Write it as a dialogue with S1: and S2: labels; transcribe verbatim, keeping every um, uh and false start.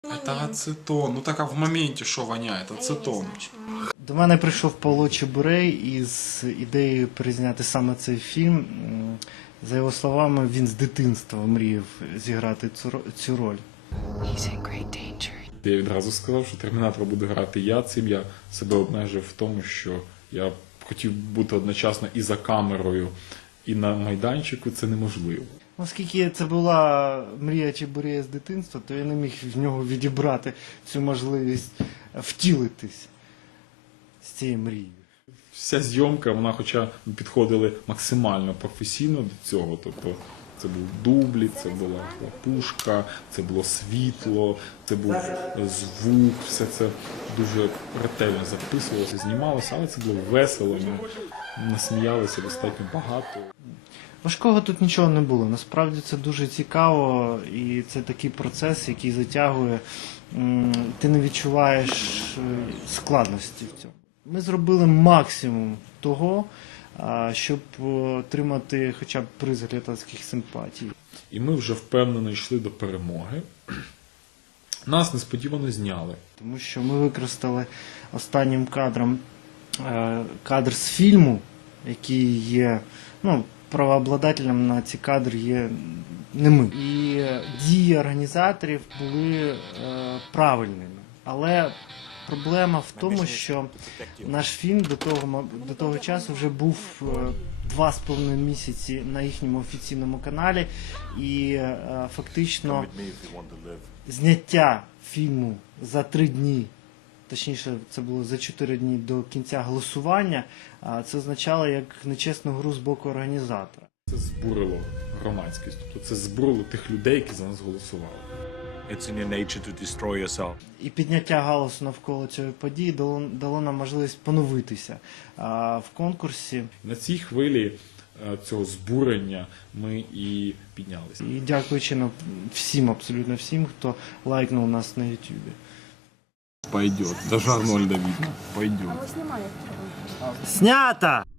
S1: Это ацетон. Ну так а в моменте что воняет? Ацетон.
S2: До мене прийшов Павло Чебурей із ідеєю перезняти саме цей фільм. М, За його словами, він з дитинства мріяв зіграти цю ро- цю роль.
S3: He's in great danger.
S4: Я відразу сказав, що Термінатора буду грати я. Цим я себе обмежив в тому, що я хотів бути одночасно і за камерою, і на майданчику. Це неможливо.
S2: Оскільки це була мрія Чебурея з дитинства, то я не міг в нього відібрати цю можливість втілитись з цією мрією.
S4: Вся зйомка, вона хоча ми підходили максимально професійно до цього. Тобто це був дублі, це була пушка, це було світло, це був звук, все це дуже ретельно записувалося, знімалося, але це було весело, ми насміялися достатньо багато.
S2: Важкого тут нічого не було. Насправді це дуже цікаво, і це такий процес, який затягує. М, Ти не відчуваєш е, складності в цьому. Ми зробили максимум того, а, щоб е, отримати хоча б приз глядацьких симпатій.
S4: І ми вже впевнено йшли до перемоги. Нас несподівано зняли.
S2: Тому що ми використали останнім кадром е, кадр з фільму, який є, ну, правообладателем на ці кадри є не ми. І е, дії організаторів були е, правильними. Але проблема в тому, що наш фільм до того, ма- до того часу вже був е, два з половиною місяці на їхньому офіційному каналі, і е, фактично зняття фільму за три дні, точніше, це було за чотири дні до кінця голосування, а це означало як нечесну гру з боку організатора.
S4: Це збурило громадськість. Тобто це збурило тих людей, які за нас голосували.
S5: It's in your nature to destroy yourself.
S2: І підняття галасу навколо цієї події дало, дало нам можливість поновитися а, в конкурсі.
S4: На цій хвилі е, цього збурення ми і піднялися.
S2: І дякуючи нам всім, абсолютно всім, хто лайкнув нас на Ютубі.
S5: Пойдет. Даже Арнольда видно. Пойдет.
S2: Снято!